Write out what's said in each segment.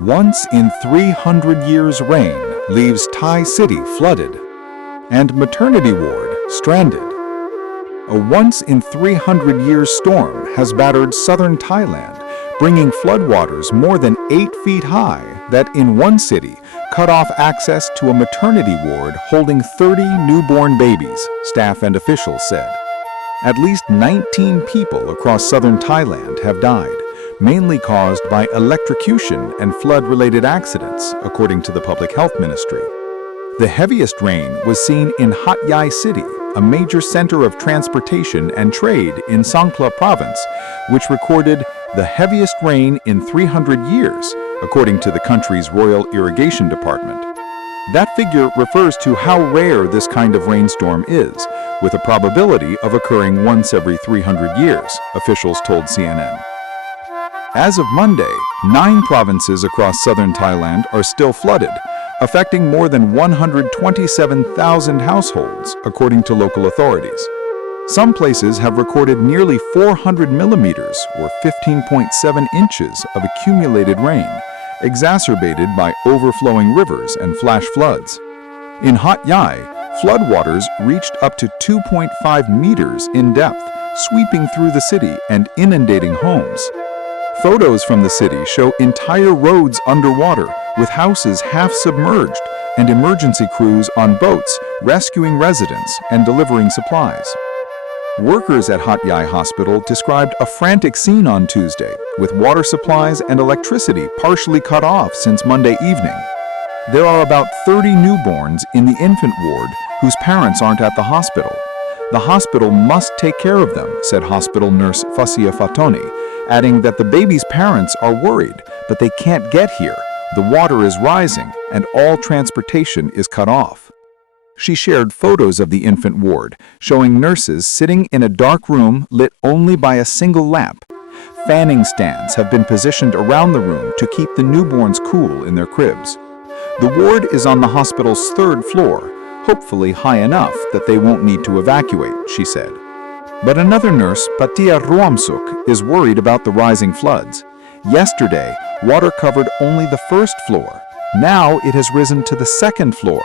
Once in 300 years rain leaves Thai city flooded, and maternity ward stranded. A once in 300 years storm has battered southern Thailand, bringing floodwaters more than 8 feet high that in one city cut off access to a maternity ward holding 30 newborn babies, staff and officials said. At least 19 people across southern Thailand have died, mainly caused by electrocution and flood-related accidents, according to the Public Health Ministry. The heaviest rain was seen in Hat Yai City, a major center of transportation and trade in Songkhla province, which recorded the heaviest rain in 300 years, according to the country's Royal Irrigation Department. That figure refers to how rare this kind of rainstorm is, with a probability of occurring once every 300 years, officials told CNN. As of Monday, 9 provinces across southern Thailand are still flooded, affecting more than 127,000 households, according to local authorities. Some places have recorded nearly 400 millimeters, or 15.7 inches, of accumulated rain, exacerbated by overflowing rivers and flash floods. In Hat Yai, floodwaters reached up to 2.5 meters in depth, sweeping through the city and inundating homes. Photos from the city show entire roads underwater, with houses half submerged, and emergency crews on boats rescuing residents and delivering supplies. Workers at Hat Yai Hospital described a frantic scene on Tuesday, with water supplies and electricity partially cut off since Monday evening. There are about 30 newborns in the infant ward whose parents aren't at the hospital. The hospital must take care of them, said hospital nurse Fasia Fatoni, adding that the baby's parents are worried, but they can't get here. The water is rising, and all transportation is cut off. She shared photos of the infant ward, showing nurses sitting in a dark room lit only by a single lamp. Fanning stands have been positioned around the room to keep the newborns cool in their cribs. The ward is on the hospital's 3rd floor, hopefully high enough that they won't need to evacuate, she said. But another nurse, Patia Ruamsuk, is worried about the rising floods. Yesterday, water covered only the 1st floor. Now it has risen to the 2nd floor.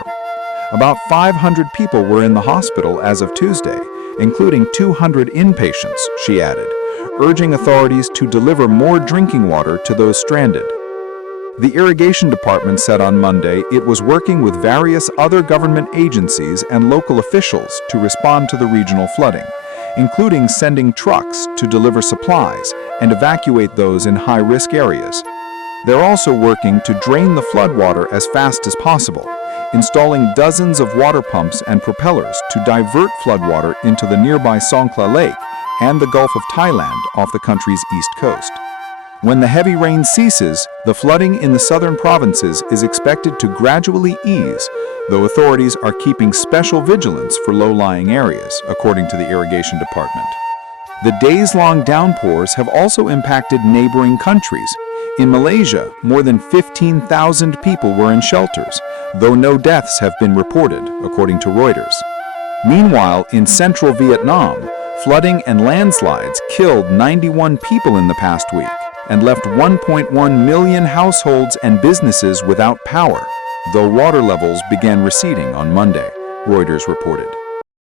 About 500 people were in the hospital as of Tuesday, including 200 inpatients, she added, urging authorities to deliver more drinking water to those stranded. The Irrigation Department said on Monday it was working with various other government agencies and local officials to respond to the regional flooding, including sending trucks to deliver supplies and evacuate those in high-risk areas. They're also working to drain the floodwater as fast as possible, installing dozens of water pumps and propellers to divert floodwater into the nearby Songkhla Lake and the Gulf of Thailand off the country's east coast. When the heavy rain ceases, the flooding in the southern provinces is expected to gradually ease, though authorities are keeping special vigilance for low-lying areas, according to the Irrigation Department. The days-long downpours have also impacted neighboring countries. In Malaysia, more than 15,000 people were in shelters, though no deaths have been reported, according to Reuters. Meanwhile, in central Vietnam, flooding and landslides killed 91 people in the past week and left 1.1 million households and businesses without power, though water levels began receding on Monday, Reuters reported.